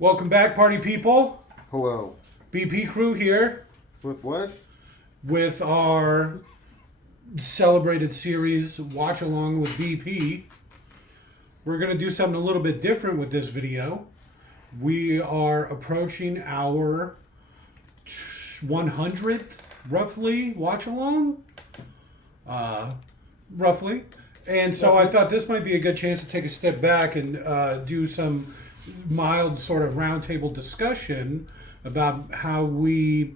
Welcome back, party people. Hello. BP crew here With what? with our celebrated series, Watch Along with BP. We're going to do something a little bit different with this video. We are approaching our 100th, roughly, watch along. Roughly. And so I thought this might be a good chance to take a step back and do some mild sort of roundtable discussion about how we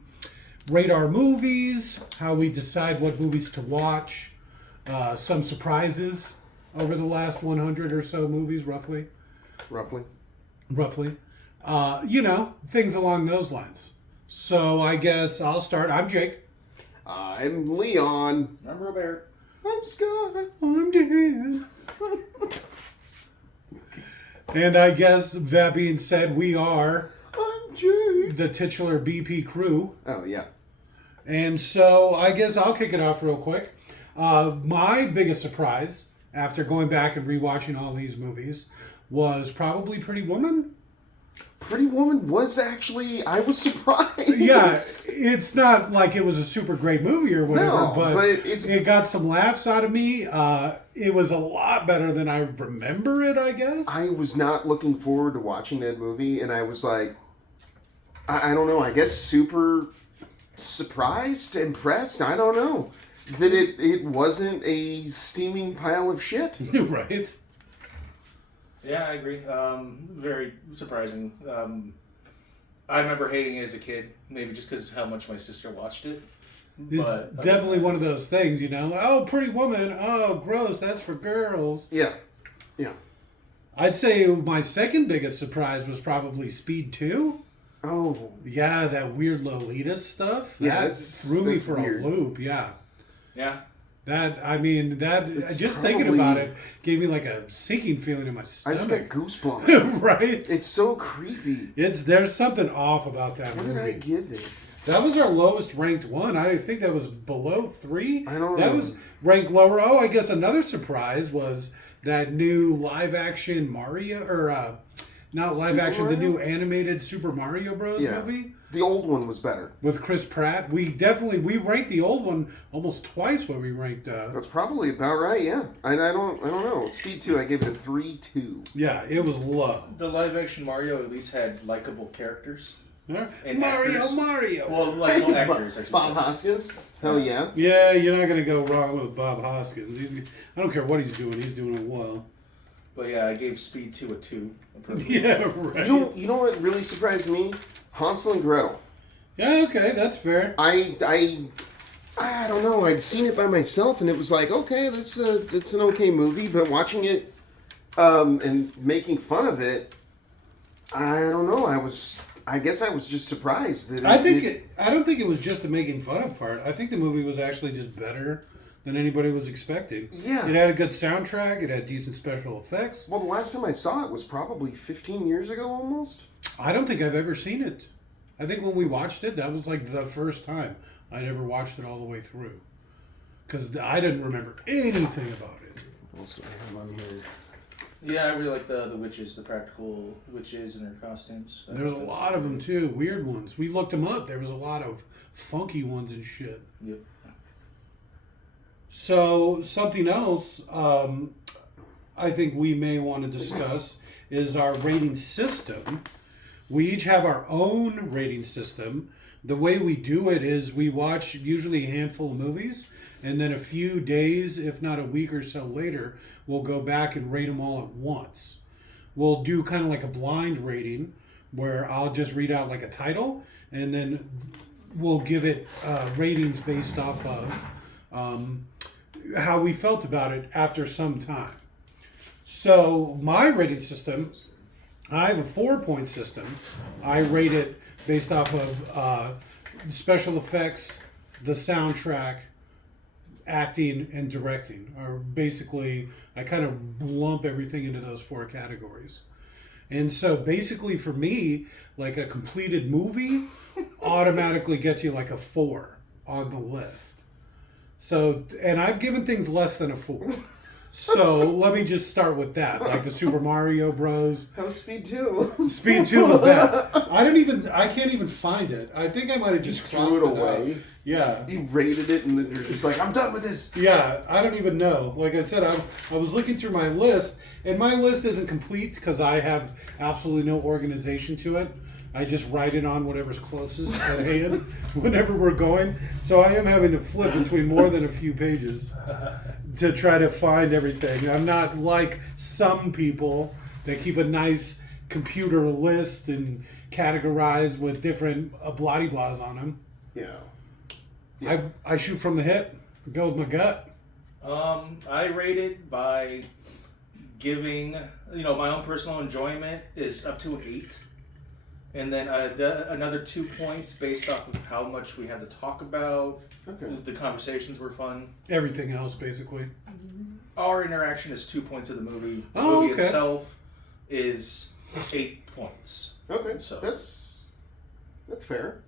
rate our movies, how we decide what movies to watch, some surprises over the last 100 or so movies, roughly. Roughly. Things along those lines. So I guess I'll start. I'm Jake. I'm Leon. I'm Robert. I'm Scott. I'm Dan. And I guess that being said, we are I'm Jake. the titular BP crew. Oh, yeah. And so I guess I'll kick it off real quick. My biggest surprise after going back and rewatching all these movies was probably Pretty Woman. Pretty Woman was actually, I was surprised. Yeah, it's not like it was a super great movie or whatever, No, but it's- it got some laughs out of me. It was a lot better than I remember it, I guess. I was not looking forward to watching that movie, and I was like, I don't know, I guess super surprised, impressed, I don't know. That it wasn't a steaming pile of shit. Right? Yeah, I agree. Very surprising. I remember hating it as a kid, maybe just because how much my sister watched it. It's But definitely one of those things, Oh, Pretty Woman. Oh, gross. That's for girls. Yeah. Yeah. I'd say my second biggest surprise was probably Speed 2. Oh. Yeah, that weird Lolita stuff. Yeah, That that's- threw me that's for weird. a loop. Yeah. Yeah. It's Just thinking probably- about it gave me like a sinking feeling in my I just stomach. got goosebumps. Right? It's so creepy. There's something off about that What did I movie. give it? That was our lowest ranked one. I think that was below 3. I don't That know. was ranked lower. Oh, I guess another surprise was that new live action Mario, or not live Super action, the Mario? new animated Super Mario Bros. Yeah. movie The old one was better. with Chris Pratt. We ranked the old one almost twice what we ranked. That's probably about right. Yeah. I don't know. Speed 2, I gave it a 3-2. Yeah, it was low. The live action Mario at least had likable characters. Yeah. And Mario, actors. Mario. Well, likable actors, I should Bob say. Hoskins. Hell yeah. Yeah, you're not gonna go wrong with Bob Hoskins. I don't care what he's doing. He's doing it well. But yeah, I gave Speed 2 a 2. Yeah, right. You know what really surprised me? Hansel and Gretel. Yeah, okay, that's fair. I don't know. I'd seen it by myself, and it was like, okay, that's an okay movie. But watching it, and making fun of it, I don't know. I guess I was just surprised that. I don't think it was just the making fun of part. I think the movie was actually just better than anybody was expecting. Yeah. It had a good soundtrack. It had decent special effects. Well, the last time I saw it was probably 15 years ago, almost. I don't think I've ever seen it. I think when we watched it, that was like the first time I'd ever watched it all the way through. Because I didn't remember anything about it. Also, I have on here. Yeah, I really like the witches, the practical witches and their costumes. There's a lot of them too, weird ones. We looked them up. There was a lot of funky ones and shit. Yep. So something else I think we may want to discuss is our rating system. We each have our own rating system. The way we do it is we watch usually a handful of movies, and then a few days, if not a week or so later, we'll go back and rate them all at once. We'll do kind of like a blind rating where I'll just read out like a title, and then we'll give it ratings based off of how we felt about it after some time. So my rating system, I have a 4-point system. I rate it based off of special effects, the soundtrack, acting, and directing. Or basically, I kind of lump everything into those 4 categories. And so basically for me, like a completed movie automatically gets you like a 4 on the list. So, and I've given things less than a 4. So let me just start with that. Like the Super Mario Bros. How was Speed 2? Speed 2 was bad. I can't even find it. I think I might have just threw it away. Out. Yeah. You rated it and then you're just like, I'm done with this. Yeah, I don't even know. Like I said, I was looking through my list, and my list isn't complete because I have absolutely no organization to it. I just write it on whatever's closest at hand whenever we're going. So I am having to flip between more than a few pages to try to find everything. I'm not like some people that keep a nice computer list and categorized with different bloody blahs on them. Yeah. I shoot from the hip, go with my gut. I rate it by giving, my own personal enjoyment is up to an 8. And then another 2 points based off of how much we had to talk about. Okay. The conversations were fun. Everything else, basically. Our interaction is 2 points of the movie. The Oh, movie okay. itself is 8 points. Okay. So That's fair.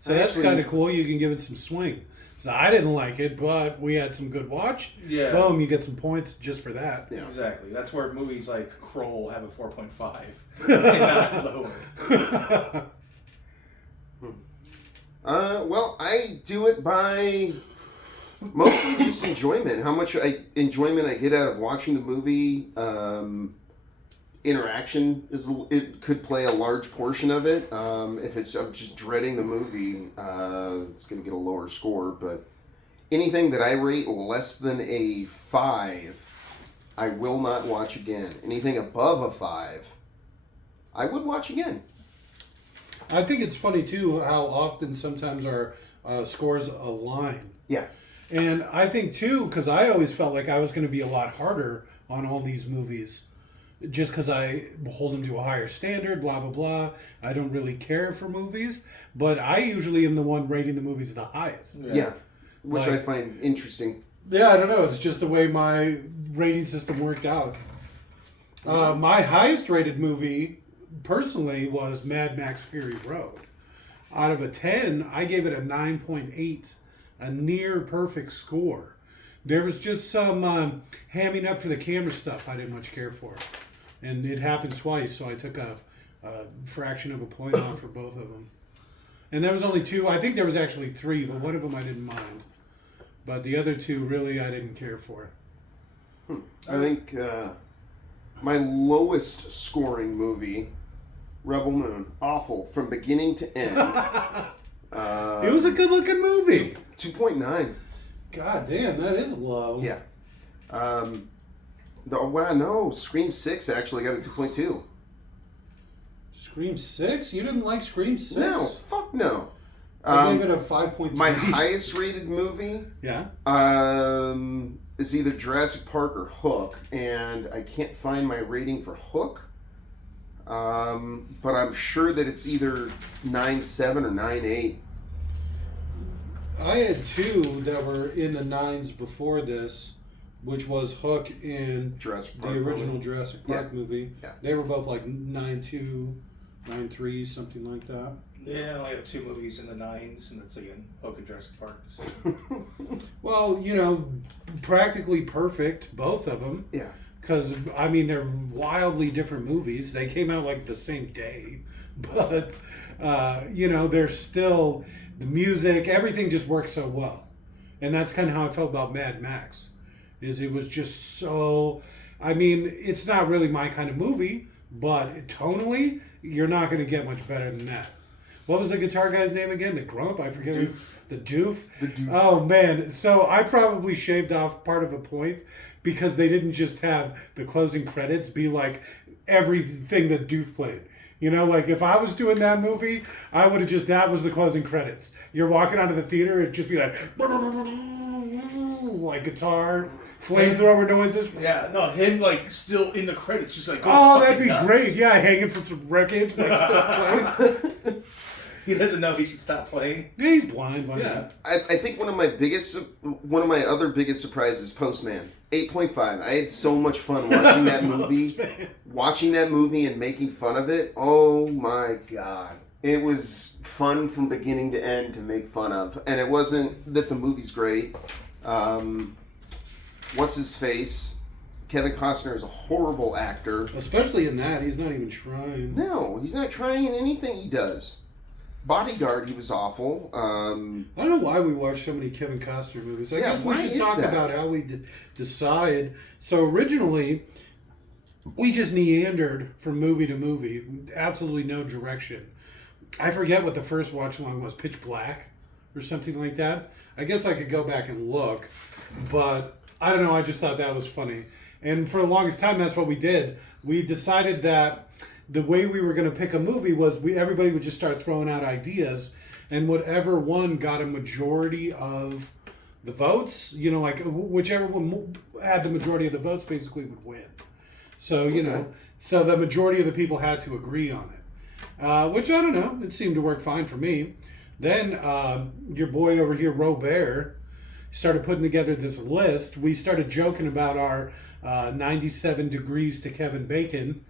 So that's kind of cool. You can give it some swing. So I didn't like it, but we had some good watch. Yeah. Boom, you get some points just for that. Yeah. Exactly. That's where movies like Kroll have a 4.5 and not lower. Well, I do it by mostly just enjoyment. How much enjoyment I get out of watching the movie. Interaction it could play a large portion of it. If I'm just dreading the movie, it's going to get a lower score. But anything that I rate less than a 5, I will not watch again. Anything above a 5, I would watch again. I think it's funny, too, how often sometimes our scores align. Yeah. And I think, too, because I always felt like I was going to be a lot harder on all these movies. Just because I hold them to a higher standard, blah, blah, blah. I don't really care for movies. But I usually am the one rating the movies the highest. Yeah. Which Like- I find interesting. Yeah, I don't know. It's just the way my rating system worked out. My highest rated movie, personally, was Mad Max Fury Road. Out of a 10, I gave it a 9.8, a near perfect score. There was just some hamming up for the camera stuff I didn't much care for. And it happened twice, so I took a fraction of a point off for both of them. And there was only 2. I think there was actually 3, but one of them I didn't mind. But the other 2, really, I didn't care for. I think my lowest scoring movie, Rebel Moon, awful from beginning to end. It was a good-looking movie. 2.9. God damn, that is low. Yeah. No, Scream 6 actually got a 2.2. Scream 6? You didn't like Scream 6? No, fuck no. I gave it a 5.3. My highest rated movie Yeah? is either Jurassic Park or Hook, and I can't find my rating for Hook. But I'm sure that it's either 9.7 or 9.8. I had 2 that were in the 9s before this, which was Hook and Jurassic the Park. original probably. Jurassic Park movie. Yeah. They were both like 9.2, 9.3, something like that. Yeah, I only have 2 movies in the 9s, and that's again Hook and Jurassic Park. So. Well, practically perfect, both of them. Yeah. Because, I mean, they're wildly different movies. They came out like the same day. But, they're still, the music, everything just works so well. And that's kind of how I felt about Mad Max. It was just so, I mean, it's not really my kind of movie, but tonally, you're not going to get much better than that. What was the guitar guy's name again? The Grump? I forget. The Doof? The Doof. Oh, man. So I probably shaved off part of a point because they didn't just have the closing credits be like everything that Doof played. Like if I was doing that movie, I would have just, that was the closing credits. You're walking out of the theater, it'd just be like guitar, flamethrower noises. Yeah, no, him like still in the credits, just like Oh, going that'd be fucking nuts. great. Yeah, hanging from some wreckage, like stuff playing. He doesn't know he should stop playing. Yeah, he's blind. Yeah. I think one of my other biggest surprises, Postman, 8.5. I had so much fun watching that movie. Watching that movie and making fun of it. Oh my god. It was fun from beginning to end to make fun of. And it wasn't that the movie's great. what's his face? Kevin Costner is a horrible actor. Especially in that, he's not even trying. No, he's not trying in anything he does. Bodyguard, he was awful. I don't know why we watch so many Kevin Costner movies. I guess we should talk about how we decide. So originally, we just meandered from movie to movie. Absolutely no direction. I forget what the first watch along was. Pitch Black or something like that. I guess I could go back and look. But I don't know. I just thought that was funny. And for the longest time, that's what we did. We decided that the way we were going to pick a movie was everybody would just start throwing out ideas, and whatever one got a majority of the votes, like whichever one had the majority of the votes basically would win. So, so the majority of the people had to agree on it, which I don't know, it seemed to work fine for me. Then your boy over here, Robert, started putting together this list. We started joking about our 97 degrees to Kevin Bacon.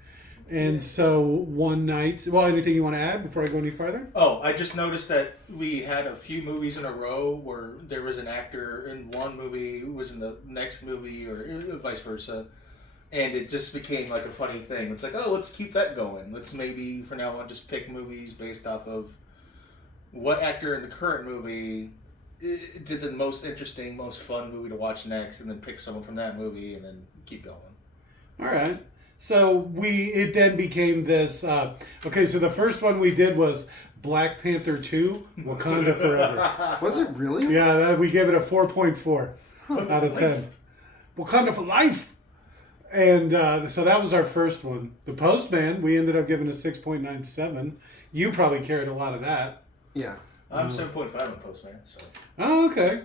And so one night, anything you want to add before I go any further? Oh, I just noticed that we had a few movies in a row where there was an actor in one movie who was in the next movie, or vice versa. And it just became like a funny thing. It's like, oh, let's keep that going. Let's maybe from now on just pick movies based off of what actor in the current movie did the most interesting, most fun movie to watch next, and then pick someone from that movie and then keep going. All right. So it then became this. Okay, so the first one we did was Black Panther 2, Wakanda Forever. Was it really? Yeah, we gave it a 4.4 out of 10. Wakanda for life. And so that was our first one. The Postman, we ended up giving a 6.97. You probably carried a lot of that. Yeah. I'm 7.5 on Postman, so. Oh, okay.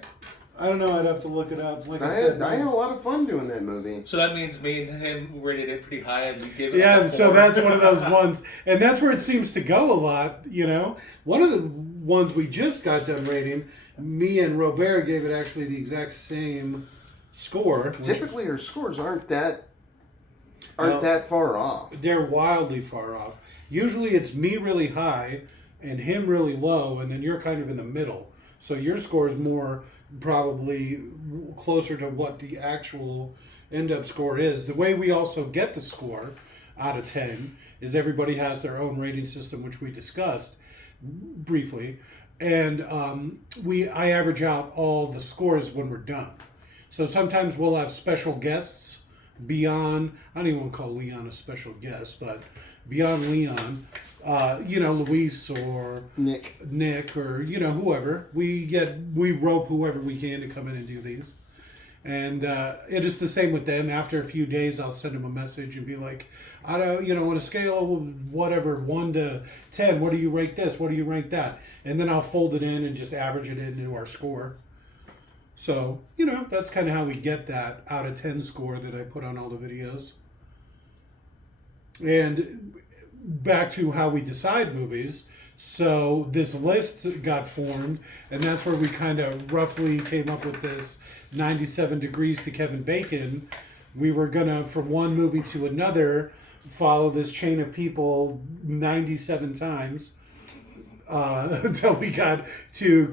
I don't know. I'd have to look it up. Like I had a lot of fun doing that movie. So that means me and him rated it pretty high, and we gave it. Yeah, like a 4. so that's one of those ones, and that's where it seems to go a lot. One of the ones we just got done rating, me and Robert gave it actually the exact same score. Typically, our scores aren't that far off. They're wildly far off. Usually, it's me really high and him really low, and then you're kind of in the middle. So your score is more probably closer to what the actual end-up score is. The way we also get the score out of 10 is everybody has their own rating system, which we discussed briefly, and I average out all the scores when we're done. So sometimes we'll have special guests beyond, I don't even want to call Leon a special guest, but beyond Leon, Luis or Nick or, whoever. We rope whoever we can to come in and do these. And it is the same with them. After a few days, I'll send them a message and be like, I don't, on a scale of whatever, 1 to 10, what do you rate this? What do you rank that? And then I'll fold it in and just average it into our score. So, that's kind of how we get that out of 10 score that I put on all the videos. And back to how we decide movies. So this list got formed, and that's where we kind of roughly came up with this 97 degrees to Kevin Bacon. We were going to, from one movie to another, follow this chain of people 97 times until we got to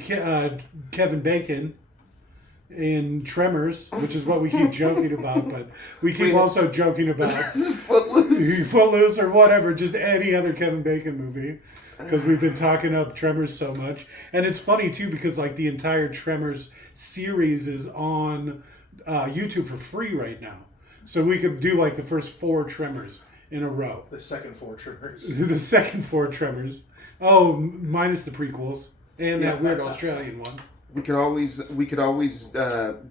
Kevin Bacon in Tremors, which is what we keep joking about, but we keep also joking about Footloose or whatever, just any other Kevin Bacon movie, because we've been talking up Tremors so much. And it's funny too, because like the entire Tremors series is on YouTube for free right now, so we could do like the first 4 Tremors in a row. The second 4 Tremors. The second 4 Tremors. Oh, minus the prequels and that weird Australian one. We could always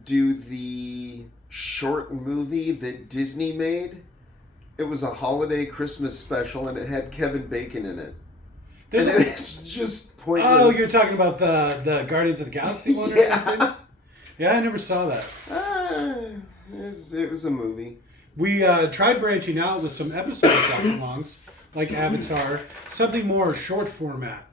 do the short movie that Disney made. It was a holiday Christmas special, and it had Kevin Bacon in it. It's just pointless. Oh, you're talking about the Guardians of the Galaxy one or something? Yeah, I never saw that. It was a movie. We tried branching out with some episode watch-alongs, like Avatar, something more short format.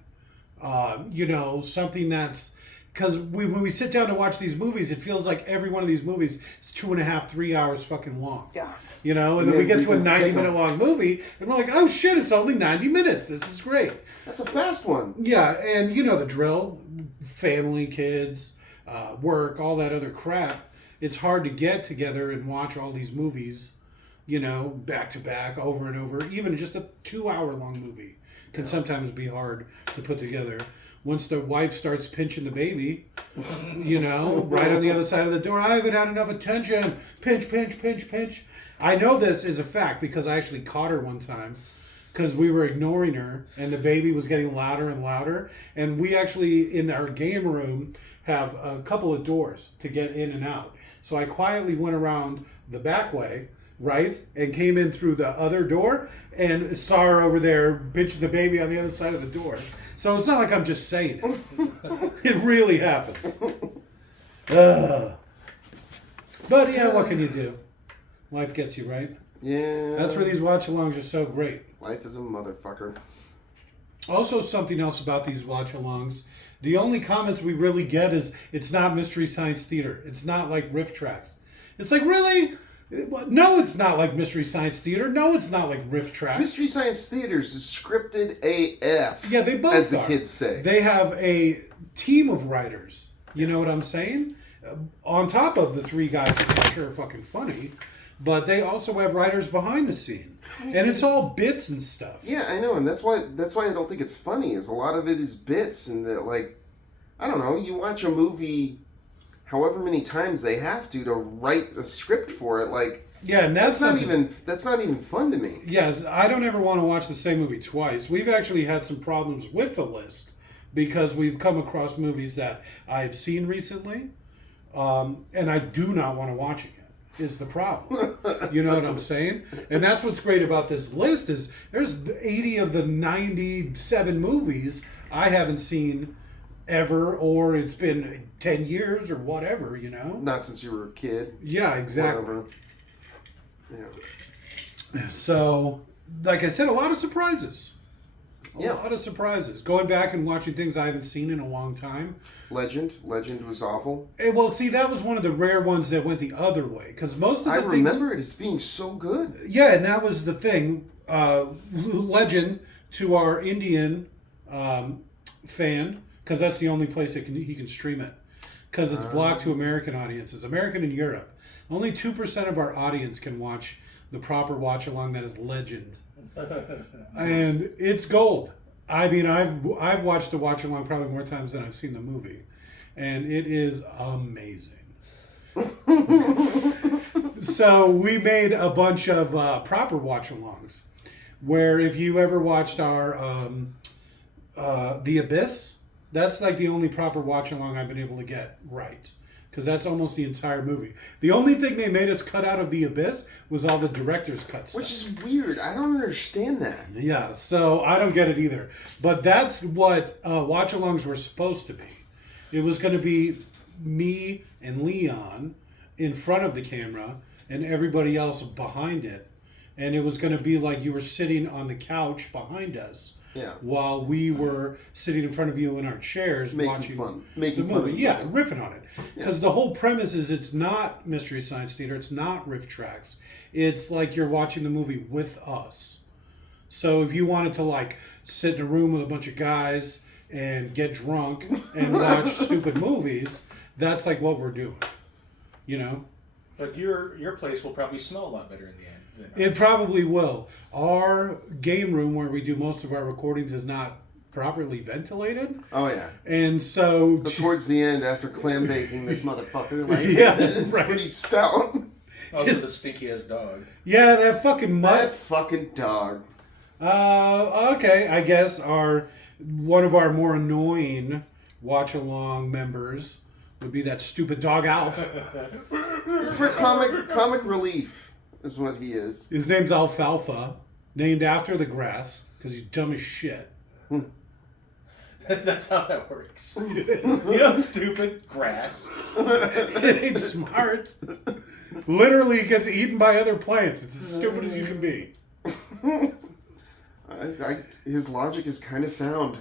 Something that's... Because when we sit down to watch these movies, it feels like every one of these movies is 2.5, 3 hours fucking long. Yeah. And then we get to a 90-minute long movie, and we're like, oh shit, it's only 90 minutes. This is great. That's a fast one. Yeah, and the drill. Family, kids, work, all that other crap. it's hard to get together and watch all these movies, back to back, over and over. Even just a 2-hour long movie can sometimes be hard to put together. Once the wife starts pinching the baby, right on the other side of the door, I haven't had enough attention. Pinch, pinch, pinch, pinch. I know this is a fact because I actually caught her one time because we were ignoring her and the baby was getting louder and louder. And we actually, in our game room, have a couple of doors to get in and out. So I quietly went around the back way, right, and came in through the other door and saw her over there pinching the baby on the other side of the door. So it's not like I'm just saying it. It really happens. But yeah, what can you do? Life gets you, right? Yeah. That's where these watch-alongs are so great. Life is a motherfucker. Also, something else about these watch-alongs. The only comments we really get is, it's not Mystery Science Theater. It's not like Riff Tracks. It's like, really? No, it's not like Mystery Science Theater. No, it's not like Riff Tracks. Mystery Science Theaters is scripted AF. Yeah, they both as the are. kids say. They have a team of writers. You know what I'm saying? On top of the 3 guys that are sure fucking funny, but they also have writers behind the scene. And it's all bits and stuff. Yeah, I know, and that's why I don't think it's funny. Is a lot of it is bits, and that, like, I don't know. You watch a movie however many times they have to write a script for it, like, yeah, and that's not even fun to me. Yes, I don't ever want to watch the same movie twice. We've actually had some problems with the list because we've come across movies that I've seen recently, and I do not want to watch again. Is the problem. You know what I'm saying? And that's what's great about this list is there's 80 of the 97 movies I haven't seen ever, or it's been 10 years or whatever, Not since you were a kid. Yeah, exactly. Whatever. Yeah. So, like I said, a lot of surprises. A Yeah. lot of surprises. Going back and watching things I haven't seen in a long time. Legend was awful. Well, see, that was one of the rare ones that went the other way. Because most of the I things... remember it as being so good. Yeah, and that was the thing. Legend to our Indian fan, because that's the only place he can stream it. Because it's blocked to American audiences. American and Europe. Only 2% of our audience can watch the proper watch-along that is Legend. And it's gold. I mean, I've watched the watch-along probably more times than I've seen the movie. And it is amazing. So we made a bunch of proper watch-alongs. Where if you ever watched our The Abyss, that's like the only proper watch-along I've been able to get right. Because that's almost the entire movie. The only thing they made us cut out of The Abyss was all the director's cut stuff. Which is weird. I don't understand that. Yeah, so I don't get it either. But that's what watch-alongs were supposed to be. It was going to be me and Leon in front of the camera and everybody else behind it. And it was going to be like you were sitting on the couch behind us. Yeah. While we were sitting in front of you in our chairs watching Making the fun movie. of Yeah, it. riffing on it. Because the whole premise is it's not Mystery Science Theater. It's not Riff Tracks. It's like you're watching the movie with us. So if you wanted to like sit in a room with a bunch of guys and get drunk and watch stupid movies, that's like what we're doing. But your place will probably smell a lot better in the end. It probably will. Our game room where we do most of our recordings is not properly ventilated. Oh, yeah. And so... But towards the end, after clam baking this motherfucker, like, Yeah, it's right. pretty stout. Also, the stinky-ass dog. Yeah, that fucking That mutt. fucking dog. Okay, I guess one of our more annoying watch-along members would be that stupid dog Alf. It's for comic relief, is what he is. His name's Alfalfa, named after the grass, because he's dumb as shit. That's how that works. You know, stupid grass. It ain't smart. Literally gets eaten by other plants. It's as stupid as you can be. His logic is kind of sound.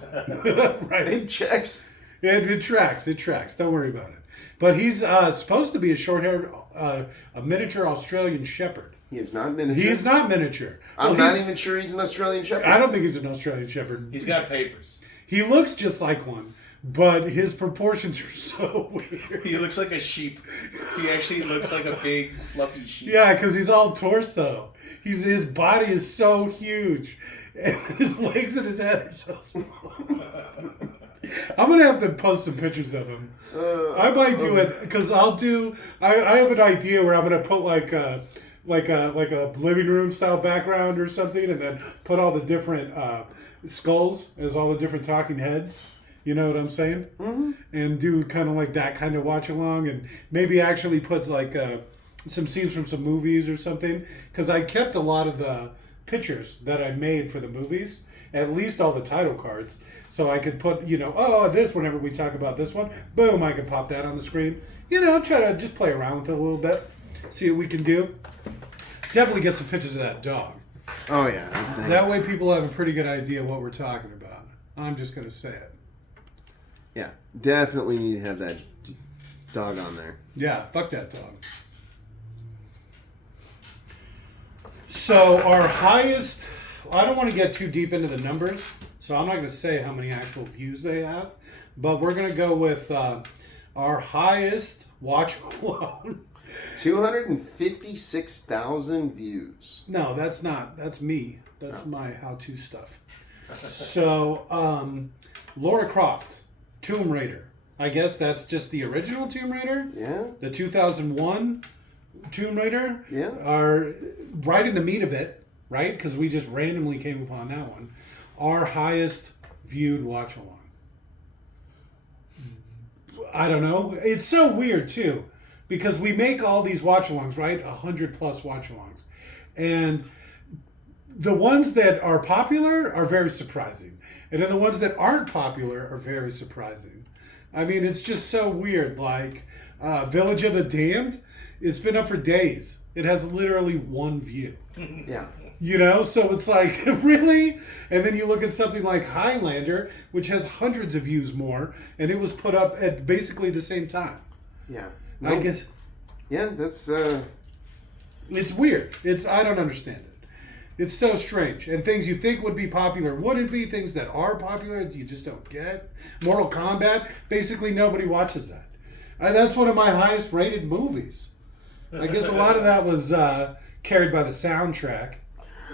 Right. It checks. It tracks. It tracks. Don't worry about it. But he's supposed to be a short-haired, a miniature Australian Shepherd. He is not miniature. He is not miniature. I'm not even sure he's an Australian Shepherd. I don't think he's an Australian Shepherd. He's got papers. He looks just like one, but his proportions are so weird. He looks like a sheep. He actually looks like a big, fluffy sheep. Yeah, because he's all torso. His body is so huge, and his legs and his head are so small. I'm gonna have to post some pictures of him. I might do it because I'll do. I have an idea where I'm gonna put like a living room style background or something, and then put all the different skulls as all the different talking heads. You know what I'm saying? Mm-hmm. And do kind of like that kind of watch along, and maybe actually put like some scenes from some movies or something. Because I kept a lot of the pictures that I made for the movies, at least all the title cards, so I could put, this whenever we talk about this one, boom, I could pop that on the screen. Try to just play around with it a little bit, see what we can do. Definitely get some pictures of that dog. Oh yeah. That way people have a pretty good idea what we're talking about. I'm just going to say it. Yeah, definitely need to have that dog on there. Yeah, fuck that dog. So our highest, I don't want to get too deep into the numbers, so I'm not going to say how many actual views they have, but we're going to go with our highest watch alone. 256,000 views. No, that's not. That's me. That's my how-to stuff. So, Lara Croft, Tomb Raider. I guess that's just the original Tomb Raider. Yeah. The 2001 Tomb Raider. Yeah. Are right in the meat of it, right? Because we just randomly came upon that one. Our highest viewed watch along. I don't know. It's so weird too, because we make all these watch alongs, right? 100 plus watch alongs, and the ones that are popular are very surprising, and then the ones that aren't popular are very surprising. I mean, it's just so weird. Like Village of the Damned, it's been up for days. It has literally one view. Yeah. So it's like, really? And then you look at something like Highlander, which has hundreds of views more, and it was put up at basically the same time. Yeah. I guess. Yeah, that's... It's weird. I don't understand it. It's so strange. And things you think would be popular wouldn't be. Things that are popular you just don't get. Mortal Kombat, basically nobody watches that. And that's one of my highest rated movies. I guess a lot of that was carried by the soundtrack.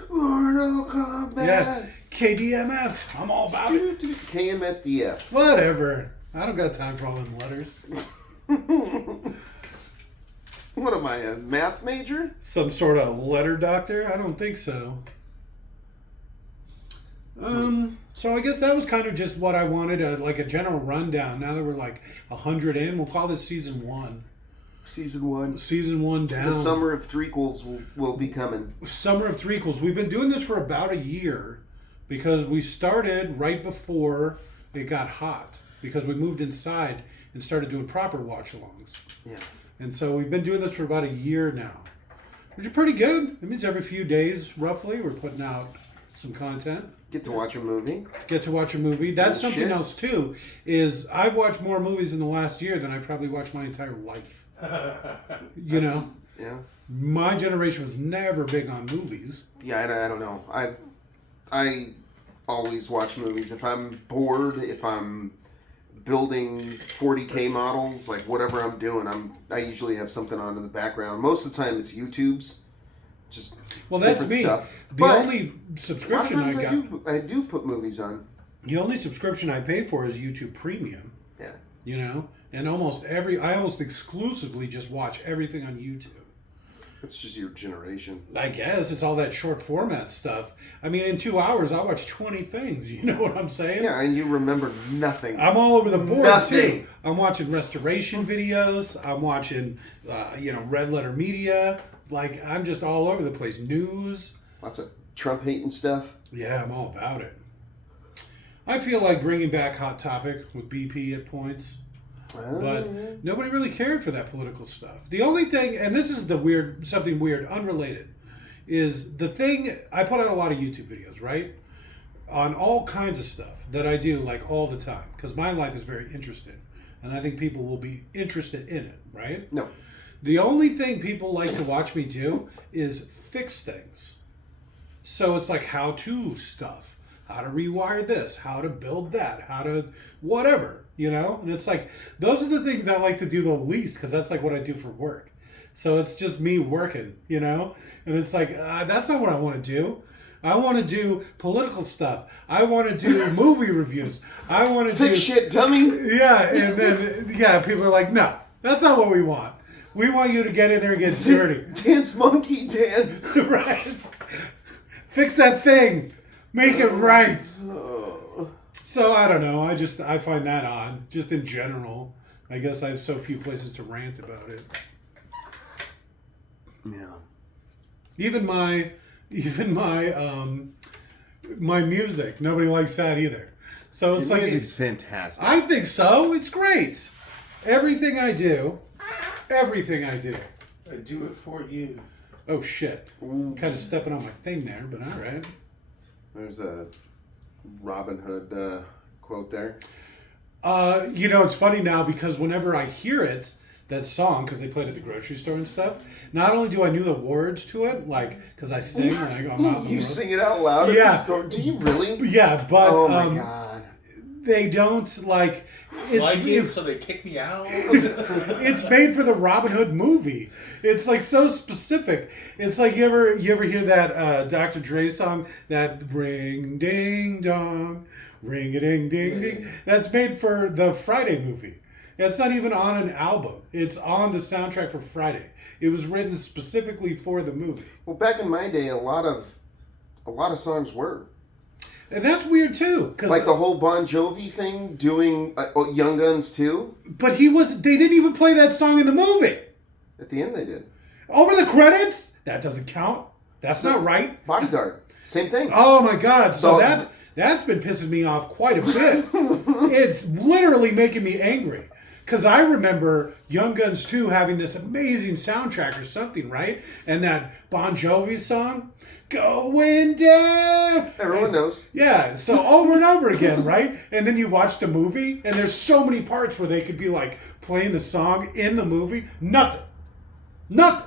Mortal Kombat. Yeah, KDMF. I'm all about it. KMFDF. Whatever. I don't got time for all them letters. What am I, a math major? Some sort of letter doctor? I don't think so. So I guess that was kind of just what I wanted, like a general rundown. Now that we're like 100 in, we'll call this season 1. Season 1. Season 1 down. The summer of threequels will be coming. Summer of threequels. We've been doing this for about a year because we started right before it got hot, because we moved inside and started doing proper watch-alongs. Yeah. And so we've been doing this for about a year now, which is pretty good. It means every few days, roughly, we're putting out some content. Get to watch a movie. Get to watch a movie. That's Oh, something shit. else, too, is I've watched more movies in the last year than I probably watched my entire life. Yeah. My generation was never big on movies. Yeah, I don't know. I always watch movies. If I'm bored, if I'm building 40K models, like whatever I'm doing, I usually have something on in the background. Most of the time it's YouTube's. Just Well, that's different me. stuff. The But only a lot of subscription I times got, I do put movies on. the only subscription I pay for is YouTube Premium. Yeah. And I almost exclusively just watch everything on YouTube. That's just your generation. I guess it's all that short format stuff. I mean, in 2 hours, I watch 20 things. You know what I'm saying? Yeah, and you remember nothing. I'm all over the board, Nothing. too. I'm watching restoration videos. I'm watching, Red Letter Media. Like, I'm just all over the place. News. Lots of Trump hating stuff. Yeah, I'm all about it. I feel like bringing back Hot Topic with BP at points. But nobody really cared for that political stuff. The only thing, and this is something weird, unrelated, is the thing, I put out a lot of YouTube videos, right? On all kinds of stuff that I do, like, all the time. Because my life is very interesting. And I think people will be interested in it, right? No. The only thing people like to watch me do is fix things. So it's like how-to stuff. How to rewire this. How to build that. How to whatever. you know? And it's like, those are the things I like to do the least because that's like what I do for work. So it's just me working, you know? And it's like, that's not what I want to do. I want to do political stuff. I want to do movie reviews. I want to do... Fix shit, dummy. Yeah, and then, people are like, no, that's not what we want. We want you to get in there and get dirty. Dance, monkey, dance. Right. Fix that thing. Make it right. So, I don't know. I find that odd. Just in general. I guess I have so few places to rant about it. Yeah. Even my music, nobody likes that either. So it's Your like music's fantastic. I think so. It's great. Everything I do. I do it for you. Oh shit! Kind of stepping on my thing there, but all right. There's a Robin Hood quote there. It's funny now because whenever I hear it. That song, because they played at the grocery store and stuff. Not only do I know the words to it, like, because I sing when I'm out in the You road. sing it out loud at the store? Do you really? Yeah, but oh my god, they don't like. It's so they kick me out. It's made for the Robin Hood movie. It's like so specific. It's like you ever hear that Dr. Dre song, that ring ding dong, ring a ding ding ding. That's made for the Friday movie. It's not even on an album. It's on the soundtrack for Friday. It was written specifically for the movie. Well, back in my day, a lot of songs were. And that's weird too, like the whole Bon Jovi thing, doing Young Guns too. But they didn't even play that song in the movie. At the end, they did. Over the credits? That doesn't count. That's not right. Bodyguard, same thing. Oh my god! So that's been pissing me off quite a bit. It's literally making me angry. Because I remember Young Guns 2 having this amazing soundtrack or something, right? And that Bon Jovi song, Going Down. Everyone knows. Yeah, so over and over again, right? And then you watch the movie, and there's so many parts where they could be like playing the song in the movie. Nothing. Yeah.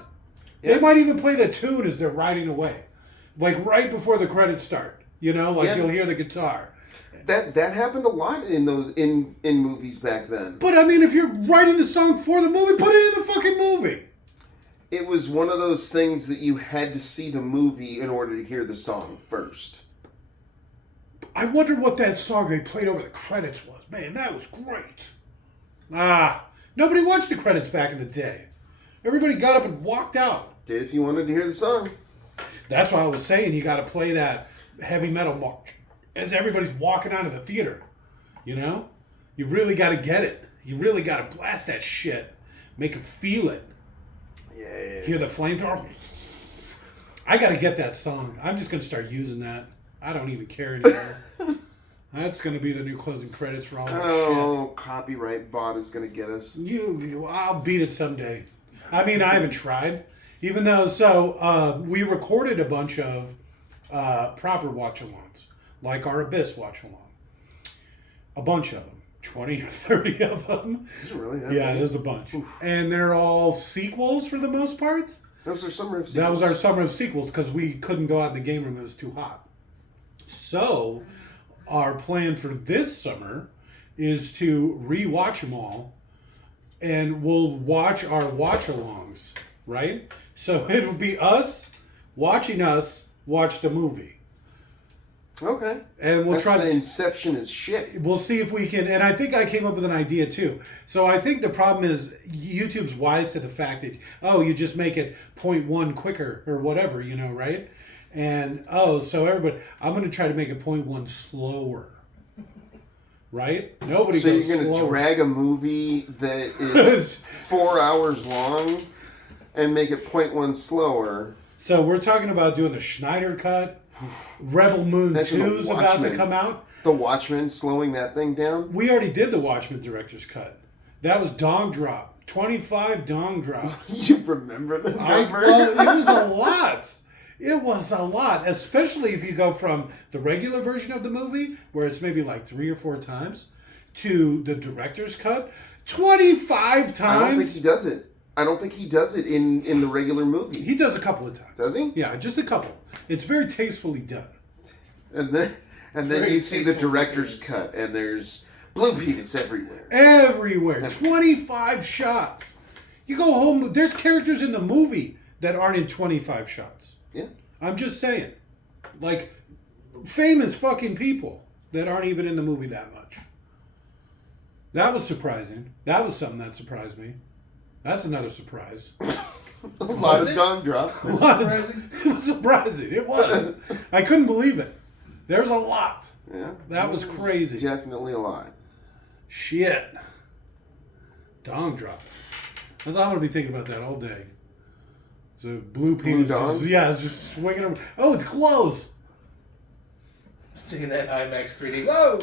They might even play the tune as they're riding away. Like right before the credits start. You know, like you'll hear the guitar. That happened a lot in movies back then. But I mean, if you're writing the song for the movie, put it in the fucking movie. It was one of those things that you had to see the movie in order to hear the song first. I wonder what that song they played over the credits was. Man, that was great. Nobody watched the credits back in the day. Everybody got up and walked out. Did if you wanted to hear the song. That's why I was saying you got to play that heavy metal march as everybody's walking out of the theater. You know? You really got to get it. You really got to blast that shit. Make them feel it. Yeah. Hear the flamethrower. I got to get that song. I'm just going to start using that. I don't even care anymore. That's going to be the new closing credits for all that shit. Oh, copyright bot is going to get us. I'll beat it someday. I mean, I haven't tried. Even though, we recorded a bunch of proper watch-alongs. Like our Abyss watch-along. A bunch of them. 20 or 30 of them. Is it really that Yeah, many? there's a bunch. Oof. And they're all sequels for the most part. Those are summer of sequels. That was our summer of sequels because we couldn't go out in the game room. It was too hot. So, our plan for this summer is to re-watch them all. And we'll watch our watch-alongs, right? So, it'll be us watching us watch the movie. Okay. And we'll That's try the Inception is shit. We'll see if we can, and I think I came up with an idea too. So I think the problem is YouTube's wise to the fact that, you just make it 0.1 quicker or whatever, right? And, so everybody, I'm going to try to make it 0.1 slower. Right? Nobody So goes you're going to slower. drag a movie that is 4 hours long and make it 0.1 slower. So we're talking about doing the Schneider cut. Rebel Moon That's 2 is about to come out. The Watchmen, slowing that thing down. We already did the Watchmen director's cut. That was dong drop. 25 dong drop. You remember the number? It was a lot. It was a lot, especially if you go from the regular version of the movie, where it's maybe like 3 or 4 times, to the director's cut. 25 times? I don't think he does it. I don't think he does it in the regular movie. He does a couple of times. Does he? Yeah, just a couple. It's very tastefully done. And then Very you see the tasteful director's movies. cut, and there's Blue penis everywhere. Everywhere. 25 shots. You go home, there's characters in the movie that aren't in 25 shots. Yeah. I'm just saying. Like, famous fucking people that aren't even in the movie that much. That was surprising. That was something that surprised me. That's another surprise. A lot of dung drop. It was surprising. It was. I couldn't believe it. There's a lot. Yeah. That was crazy. Definitely a lot. Shit. Dong drop. That's all I'm going to be thinking about that all day. So blue penis. dong? Yeah, it's just swinging over. Oh, it's close. Seeing that IMAX 3D. Whoa!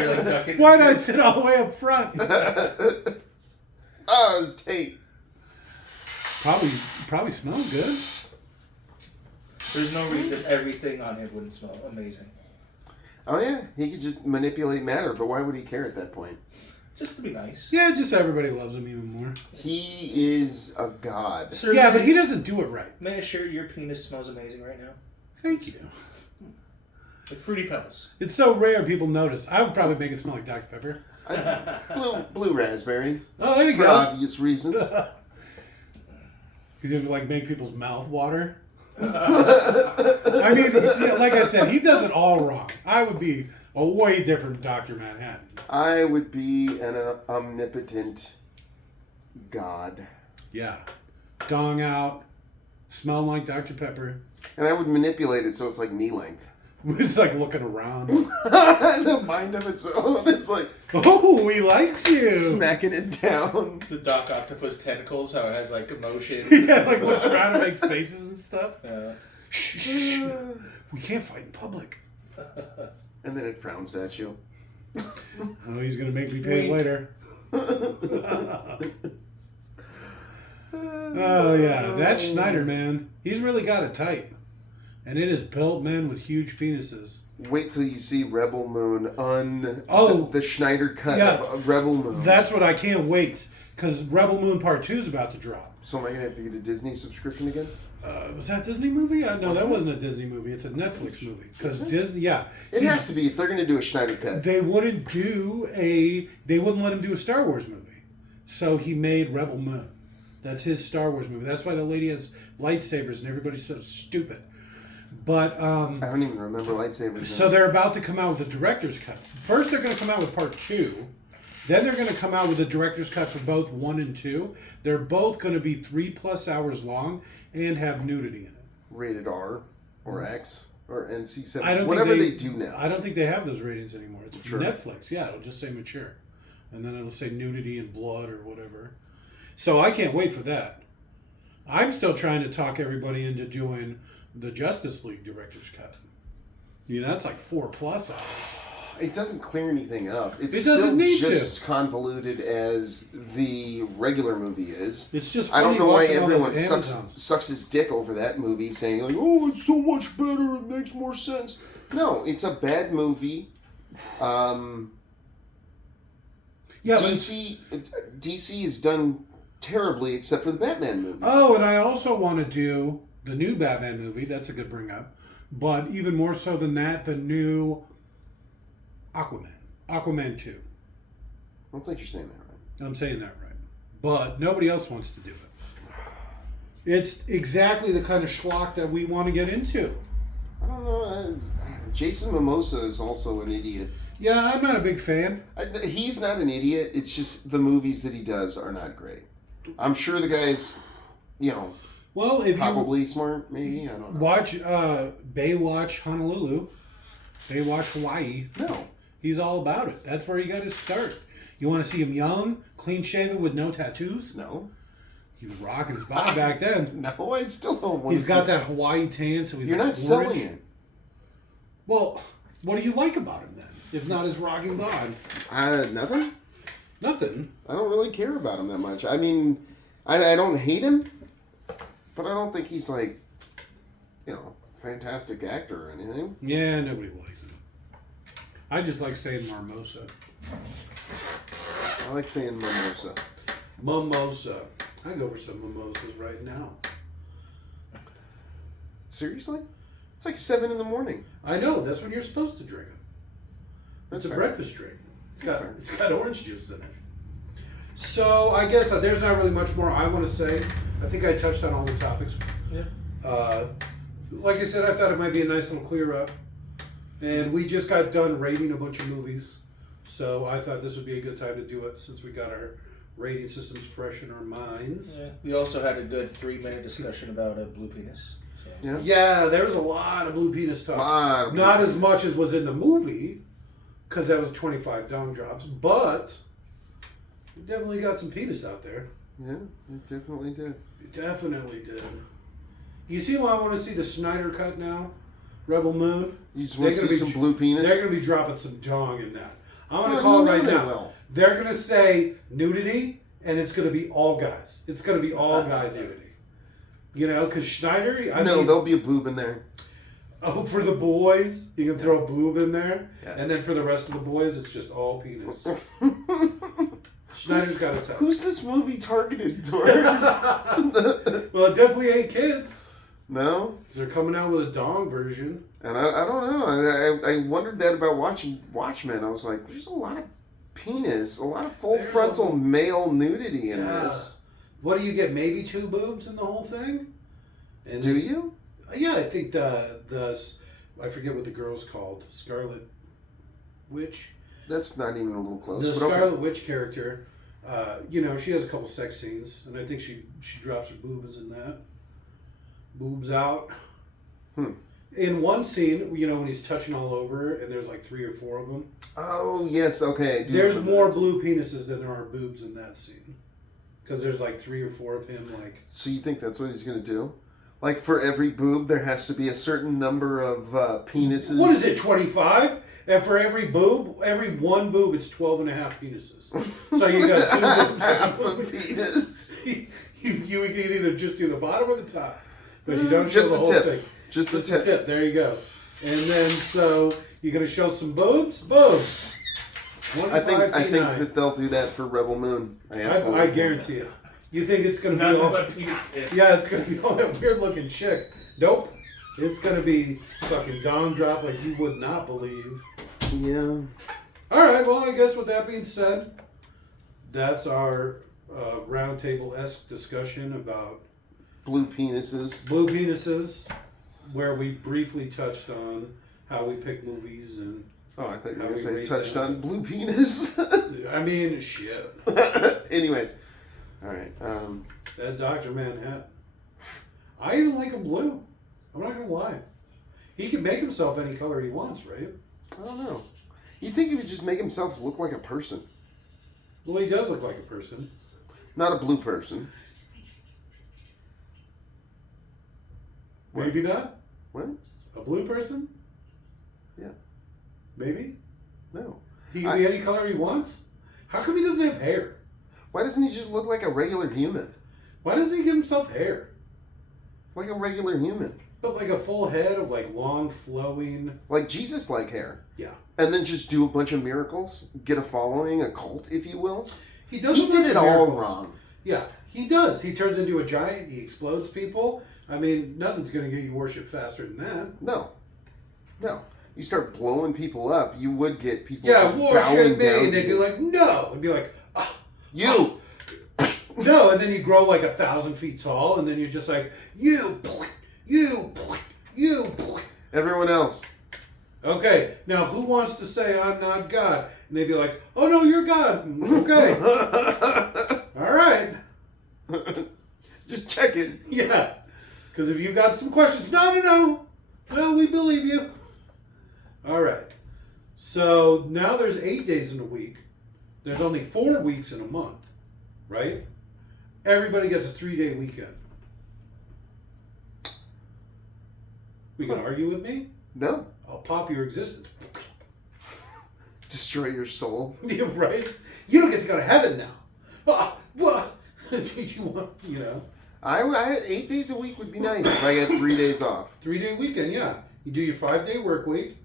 You're like ducking. Why did I sit all the way up front? Oh, it's tape. Probably smells good. There's no reason everything on it wouldn't smell amazing. Oh yeah, he could just manipulate matter, but why would he care at that point? Just to be nice. Yeah, just everybody loves him even more. He is a god. Sir, Yeah, but he doesn't do it right. May I assure your penis smells amazing right now? Thank you. Like Fruity Pebbles. It's so rare people notice. I would probably make it smell like Dr. Pepper. Blue raspberry. Oh, there you For go. obvious reasons. Because you like make people's mouth water. I mean, you see, like I said, he does it all wrong. I would be a way different Dr. Manhattan. I would be an omnipotent god. Yeah. Dong out, smelling like Dr. Pepper. And I would manipulate it so it's like knee length. It's like looking around. The mind of its own. It's like, Oh, he likes you. smacking it down. The Doc Octopus tentacles, how it has like emotion. Yeah, like looks around and makes faces and stuff. Shh, shh, shh. We can't fight in public. And then it frowns at you. Oh, he's going to make me pay Wink. later. Oh, yeah. That Schneider, man. He's really got it tight. And it is built men with huge penises. Wait till you see Rebel Moon the Schneider cut Yeah. of Rebel Moon. That's what I can't wait. Because Rebel Moon Part 2 is about to drop. So am I going to have to get a Disney subscription again? Was that a Disney movie? No, that wasn't a Disney movie. It's a Netflix movie. Because Disney, yeah. It has to be if they're going to do a Schneider cut. They wouldn't let him do a Star Wars movie. So he made Rebel Moon. That's his Star Wars movie. That's why the lady has lightsabers and everybody's so stupid. But I don't even remember lightsabers. so they're about to come out with the director's cut. First they're going to come out with part 2. Then they're going to come out with the director's cut for both 1 and 2. They're both going to be 3+ hours long and have nudity in it. Rated R or X or NC-17. I don't Whatever think they do now. I don't think they have those ratings anymore. It's Sure. Netflix. Yeah, it'll just say mature. And then it'll say nudity and blood or whatever. So I can't wait for that. I'm still trying to talk everybody into doing the Justice League director's cut. You know, that's like 4+ hours. It doesn't clear anything up. It's It still doesn't need just to. as convoluted as the regular movie is. It's just I don't funny know why watching all everyone those sucks Amazons. his dick over that movie, saying like, "Oh, it's so much better. It makes more sense." No, it's a bad movie. Yeah, but- DC has done terribly, except for the Batman movies. Oh, and I also want to do the new Batman movie. That's a good bring up. But even more so than that, the new Aquaman. Aquaman 2. I don't think you're saying that right. I'm saying that right. But nobody else wants to do it. It's exactly the kind of schlock that we want to get into. I don't know. Jason Momoa is also an idiot. Yeah, I'm not a big fan. He's not an idiot. It's just the movies that he does are not great. I'm sure the guy's, Well, if probably smart, maybe. I don't know. you watch Baywatch Honolulu, Baywatch Hawaii, No. he's all about it. That's where he got his start. You want to see him young, clean shaven with no tattoos? No. He was rocking his body back then. No, I still don't want He's to got see that Hawaii tan, so he's You're like not selling orange. it. Well, what do you like about him then? If not his rocking bod? Nothing? Nothing. I don't really care about him that much. I mean, I don't hate him, but I don't think he's like, fantastic actor or anything. Yeah, nobody likes him. I just like saying Marmosa. I like saying mimosa. Mimosa. I go for some mimosas right now. Seriously? It's like 7 in the morning. I know, that's when you're supposed to drink them. That's It's a fair. breakfast drink. It's got orange juice in it. So I guess there's not really much more I want to say. I think I touched on all the topics. Yeah. Like I said, I thought it might be a nice little clear up. And we just got done rating a bunch of movies. So I thought this would be a good time to do it since we got our rating systems fresh in our minds. Yeah. We also had a good 3-minute discussion about a blue penis. So. Yeah, there was a lot of blue penis talk. Not as much as was in the movie, because that was 25 dong drops, but we definitely got some penis out there. Yeah, it definitely did. It definitely did. You see why I want to see the Snyder cut now? Rebel Moon? You just want to see some blue penis? They're going to be dropping some dong in that. I'm going to call it right now. They're going to say nudity, and it's going to be all guys. It's going to be all guy nudity. You know, because Schneider... there'll be a boob in there. Oh, for the boys? You can throw a boob in there? Yeah. And then for the rest of the boys, it's just all penis. Schneider's got to tell. Who's this movie targeted towards? Well, it definitely ain't kids. No? They're coming out with a dong version. And I don't know. I wondered that about watching Watchmen. I was like, there's a lot of penis, a lot of full frontal male nudity in this. What do you get? Maybe 2 boobs in the whole thing? And do you? Yeah, I think the I forget what the girl's called. Scarlet Witch. That's not even a little close. The Scarlet Witch character, she has a couple sex scenes, and I think she drops her boobs in that. Boobs out. In one scene, when he's touching all over, and there's like 3 or 4 of them. Oh, yes, okay. There's more blue penises than there are boobs in that scene. Because there's like 3 or 4 of him, like... So you think that's what he's going to do? Like, for every boob, there has to be a certain number of penises? What is it, 25? And for every one boob, it's 12 and a half penises. So you got 2 boobs. Half a penis. You can either just do the bottom or the top. But you don't show just the whole tip. thing. Just the tip. There you go. And then, so, you're going to show some boobs? Boom. I think that they'll do that for Rebel Moon. I guarantee it. You think it's going to be all... Yeah, it's going to be all that weird-looking chick. Nope. It's going to be fucking dong drop like you would not believe. Yeah. All right, well, I guess with that being said, that's our roundtable-esque discussion about... Blue penises. Blue penises, where we briefly touched on how we pick movies and... Oh, I thought you were going to say touched on blue penis. I mean, shit. Anyways. All right. That Dr. Manhattan. I even like him blue. I'm not going to lie. He can make himself any color he wants, right? I don't know. You'd think he would just make himself look like a person. Well, he does look like a person. Not a blue person. Maybe not? What? A blue person? Yeah. Maybe? No. He can be any color he wants? How come he doesn't have hair? Why doesn't he just look like a regular human? Why doesn't he give himself hair? Like a regular human. But like a full head of like long flowing... Like Jesus-like hair. Yeah. And then just do a bunch of miracles? Get a following, a cult, if you will? He does. He did it all wrong. Yeah, he does. He turns into a giant. He explodes people. I mean, nothing's going to get you worshipped faster than that. No. You start blowing people up, you would get people just bowing worship me. down. And they'd be like, no. And be like, you. No. And then you grow like 1,000 feet tall. And then you're just like, you. Everyone else. Okay, now who wants to say I'm not God? And they'd be like, oh no, you're God. Okay. All right. Just checking. Yeah. Because if you've got some questions, no. Well, we believe you. All right. So now there's 8 days in a week. There's only 4 weeks in a month, right? Everybody gets a 3-day weekend. We can argue with me? No. I'll pop your existence. Destroy your soul. Yeah, right? You don't get to go to heaven now. What? You want, I 8 days a week would be nice if I had 3 days off. 3-day weekend, yeah. You do your 5-day work week.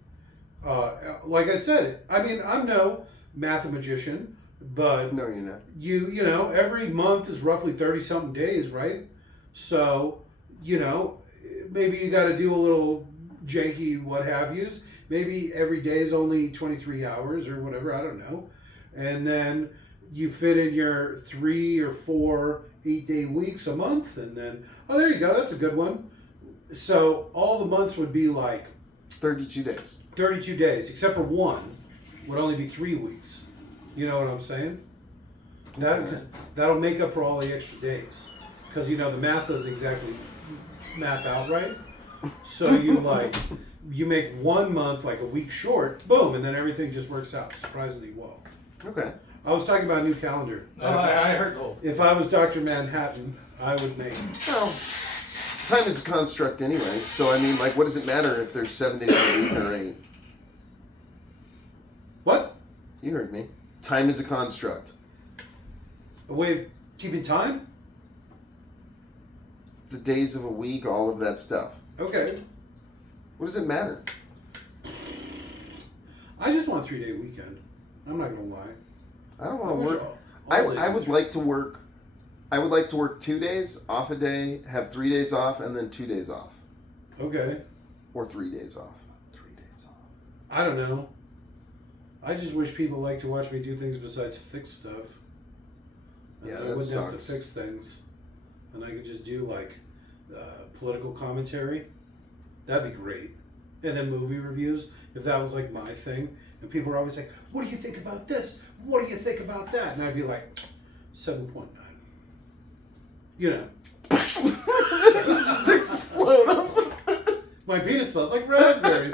Like I said, I mean, I'm no mathematician, but... No, you're not. You know, every month is roughly 30-something days, right? So, maybe you got to do a little janky what have yous. Maybe every day is only 23 hours or whatever, I don't know. and then you fit in your 3 or 4 8-day weeks a month, and then there you go. That's a good one. So all the months would be like 32 days. 32 days, except for one would only be 3 weeks. You know what I'm saying? That'll make up for all the extra days, because the math doesn't exactly math out right. So you make 1 month like a week short, boom, and then everything just works out surprisingly well. Okay. I was talking about a new calendar. I heard gold. If I was Dr. Manhattan, I would make. Well, time is a construct anyway, so I mean, like, what does it matter if there's 7 days a week or 8? What? You heard me. Time is a construct. A way of keeping time? The days of a week, all of that stuff. Okay. What does it matter? I just want a 3-day weekend. I'm not gonna lie. I don't want I to wish work. all I day would like to work. I would like to work 2 days, off a day, have 3 days off, and then 2 days off, Okay. or 3 days off. 3 days off. I don't know. I just wish people like to watch me do things besides fix stuff. And Yeah, then I that wouldn't have to sucks. fix things, and I could just do like political commentary. That'd be great. And then movie reviews, if that was like my thing. And people are always like, "What do you think about this? What do you think about that?" And I'd be like, 7.9. You know, Just explode up. my penis smells like raspberries.